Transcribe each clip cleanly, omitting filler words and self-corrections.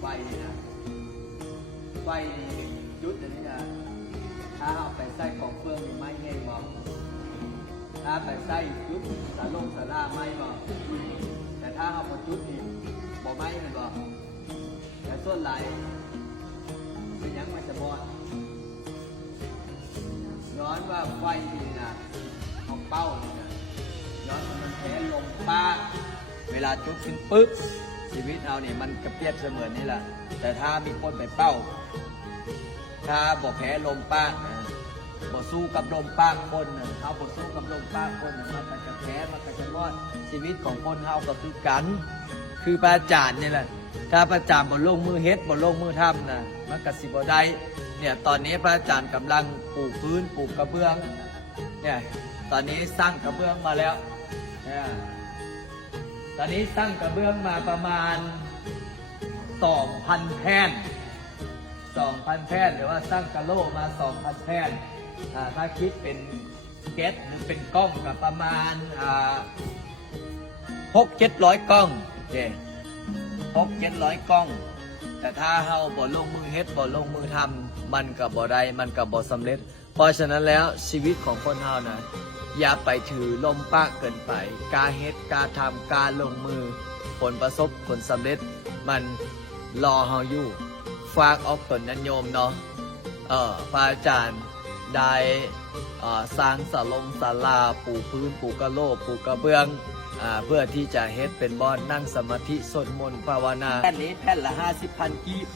ไฟนี่นะไฟยุดอันนี้นะถ้าเอาไปใส่ของเฟืองมีไม้เองบอกถ้าไปใส่ยุดสาลงสาราไม้บอกแต่ถ้าเอามาจุดนี่บอกไม้มันบอกแต่ส่วนไหลเป็นยังมันจะบอดย้อนว่าไฟนี่นะของเป้านี่นะย้อนมันแพ้ลมป้าเวลาจุดขึ้นปึ๊บชีวิตเราเนี่ยมันกระเปียบเสมือนนี่แหละแต่ถ้ามีคนไปเป้าถ้าบอกแพ้ลมป้าบอกสู้กับลมป้าคนเขาบอกสู้กับลมป้าคนมันจะแพ้มันจะรอดชีวิตของคนเขาก็คือกันคือพระอาจารย์นี่แหละถ้าพระอาจารย์บนลงมือเฮ็ดบนลงมือทำนะมันกสิบได้เนี่ยตอนนี้พระอาจารย์กำลังปลูกพื้นปลูกกระเบื้องเนี่ยตอนนี้สร้างกระเบื้องมาแล้วเนี่ยตอนนี้สร้างกระเบื้องมาประมาณ 2,000 แผ่น 2,000 แผ่นหรือว่าสร้างกระโหลมา 2,000 แผ่นถ้าคิดเป็นเก็ตหรือเป็นกล้องกับประมาณ600-700 กล้อง600-700 กล้องแต่ถ้าเฮาบ่ลงมือเฮ็ดบ่ลงมือทำมันก็บ่ได้มันก็บ่สำเร็จเพราะฉะนั้นแล้วชีวิตของคนเฮานะอย่าไปถือลมปากเกินไปการเฮ็ดการทำการลงมือผลประสบผลสำเร็จมันรอเฮาอยู่ฝากออกตนนันโยมเนาะพระอาจารย์ได้สร้างศาลาปูพื้นปูกระโหลปูกระเบื้องเพื่อที่จะเฮ็ดเป็นบ่อนนั่งสมาธิสวดมนต์ภาวนาแผ่นนี้แผ่นละ50,000 กีบ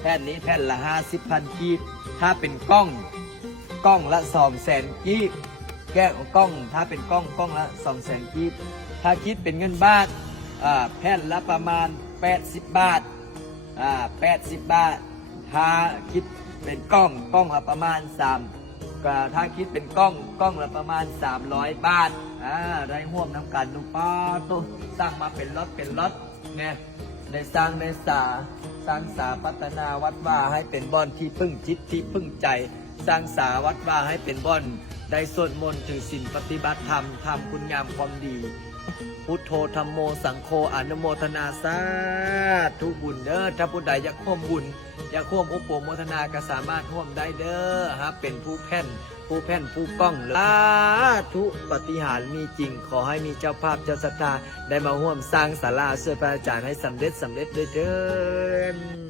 แผ่นนี้แผ่นละ50,000 กีบถ้าเป็นกล้องละ200,000 กีบแก้วกล้องถ้าเป็นกล้องละ200,000 กีบถ้าคิดเป็นเงินบาทแผ่นละประมาณ80 บาท80 บาทถ้าคิดเป็นกล้องละประมาณถ้าคิดเป็นกล้องละประมาณ300 บาทได้ร่วมน้ำกันดูป้าตู้สร้างมาเป็นรถเนี่ยได้สร้างพัฒนาวัดว่าให้เป็นบ่อนที่พึ่งจิตที่พึ่งใจสร้างวัดว่าให้เป็นบ่อนได้สวดมนต์ถือศีลปฏิบัติธรรมทำคุณงามความดีพุทโธธัมโมสังโฆอนุโมทนาสาธุบุญเด้อถ้าผู้ใดอยากร่วมบุญอยากร่วมอุปโมทนาก็สามารถร่วมได้เด้อฮะเป็นผู้แผ่นผู้กล้องสาธุปฏิหารมีจริงขอให้มีเจ้าภาพเจ้าศรัทธาได้มาร่วมสร้างศาลาเสื้อพระอาจารย์ให้สำเร็จด้วยเถิด